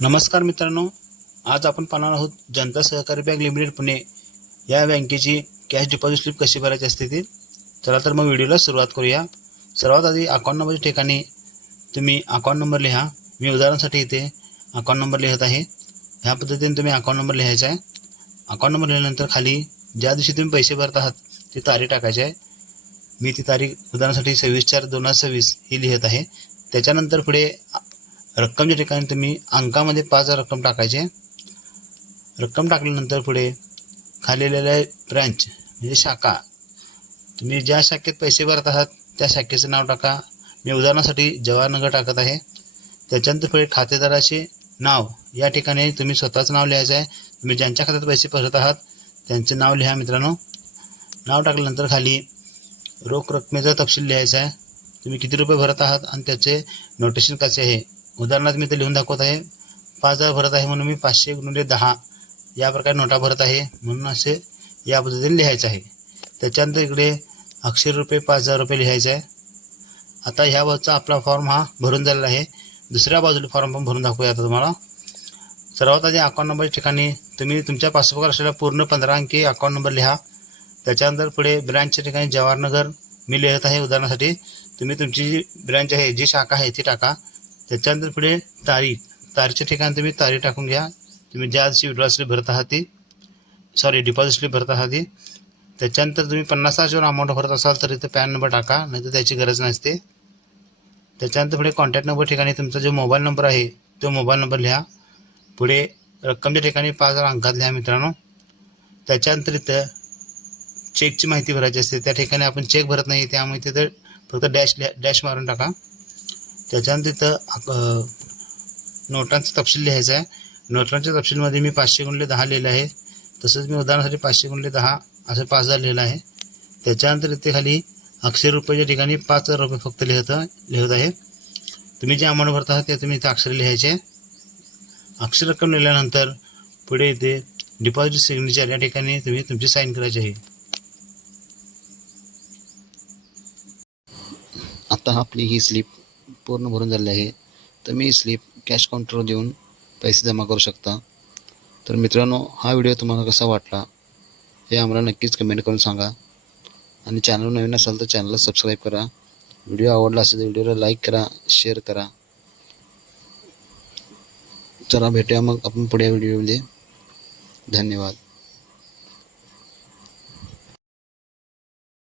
नमस्कार मित्रांनो, आज आपण पाहणार आहोत जनता सहकारी बँक लिमिटेड पुणे या बँकेची कॅश डिपॉझिट स्लिप कशी भरायची असते ती. चला तर मग व्हिडिओला सुरुवात करूया. सर्वात आधी अकाउंट नंबरच्या ठिकाणी तुम्ही अकाउंट नंबर लिहा. मी उदाहरणासाठी इथे अकाउंट नंबर लिहित आहे. ह्या पद्धतीने तुम्ही अकाउंट नंबर लिहायचा आहे. अकाउंट नंबर लिहिल्यानंतर खाली ज्या दिवशी तुम्ही पैसे भरत आहात ती तारीख टाकायची आहे. मी ती तारीख उदाहरणासाठी 26/4/2026 ही लिहित आहे. त्याच्यानंतर पुढे रक्कमच्या ठिकाणी तुम्ही अंकामध्ये 5,000 रक्कम टाकायची. रक्कम टाकल्यानंतर पुढे खाली लिहिलेलं ब्रँच म्हणजे शाखा, तुम्ही ज्या शाखेत पैसे भरत आहात त्या शाखेचं नाव टाका. मी उदाहरणासाठी जवाहरनगर टाकत आहे. त्याच्यानंतर पुढे खातेदाराचे नाव, या ठिकाणी तुम्ही स्वतःचं नाव लिहायचं आहे. तुम्ही ज्यांच्या खात्यात पैसे भरत आहात त्यांचे नाव लिहा मित्रांनो. नाव टाकल्यानंतर खाली रोख रकमेचा तपशील लिहायचा आहे. तुम्ही किती रुपये भरत आहात आणि त्याचे नोटेशन कसे आहे. उदाहरणार्थ मी ते लिहून दाखवत आहे. 5,000 भरत आहे म्हणून मी 500 × 10 या प्रकारे नोटा भरत आहे म्हणून असे या पद्धतीने लिहायचं आहे. त्याच्यानंतर इकडे अक्षर रुपये 5,000 रुपये लिहायचं आहे. आता ह्या बाजूचा आपला फॉर्म हा भरून झालेला आहे. दुसऱ्या बाजूला फॉर्म पण भरून दाखवूया आता तुम्हाला. सर्वात आधी अकाउंट नंबरच्या ठिकाणी तुम्ही तुमच्या पासबुकवर असलेला पूर्ण 15 अंकी अकाउंट नंबर लिहा. त्याच्यानंतर पुढे ब्रँचच्या ठिकाणी जवाहरनगर मी लिहित आहे उदाहरणासाठी. तुम्ही तुमची जी ब्रँच आहे, जी शाखा आहे ती टाका. त्याच्यानंतर पुढे तारीखच्या ठिकाणी तुम्ही तारीख टाकून घ्या. तुम्ही ज्या दिवशी विड्रॉ स्लिप भरत आहात ती डिपॉझिट स्लिप भरत आहात ती. त्याच्यानंतर तुम्ही 50,000 अमाऊंट भरत असाल तर इथं पॅन नंबर टाका, नाही तर त्याची गरज नसते. त्याच्यानंतर पुढे कॉन्टॅक्ट नंबर ठिकाणी तुमचा जो मोबाईल नंबर आहे तो मोबाईल नंबर लिहा. पुढे रक्कमच्या ठिकाणी 5,000 अंकात लिहा मित्रांनो. त्याच्यानंतर इथं चेकची माहिती भरायची असते. त्या ठिकाणी आपण चेक भरत नाही, त्यामुळे तिथं फक्त डॅश मारून टाका. त्याच्यानंतर तिथं नोटांचा तपशील लिहायचा आहे. नोटांच्या तपशीलमध्ये मी 500 × 10 लिहिलं आहे. तसंच मी उदाहरणासाठी 500 × 10 असं 5,000 लिहिलं आहे. त्याच्यानंतर इथे खाली अक्षर रुपयाच्या ठिकाणी 5,000 रुपये फक्त लिहित आहे. तुम्ही जे अमाऊंट भरत आहात ते तुम्ही इथे अक्षर लिहायचे. अक्षर रक्कम लिहिल्यानंतर पुढे इथे डिपॉझिट सिग्नेचर या ठिकाणी तुम्ही तुमची साईन करायची आहे. आता आपली ही स्लिप पूर्ण भरून झालेली आहे. तर मी स्लिप कॅश काउंटरवर देऊन पैसे जमा करू शकता. तर मित्रांनो, हा व्हिडिओ तुम्हाला कसा वाटला हे आम्हाला नक्कीच कमेंट करून सांगा. आणि चॅनल नवीन असाल तर चॅनलला सबस्क्राईब करा. व्हिडिओ आवडला असेल तर व्हिडिओला लाईक करा, शेअर करा. चला भेटूया मग आपण पुढे व्हिडिओमध्ये. धन्यवाद.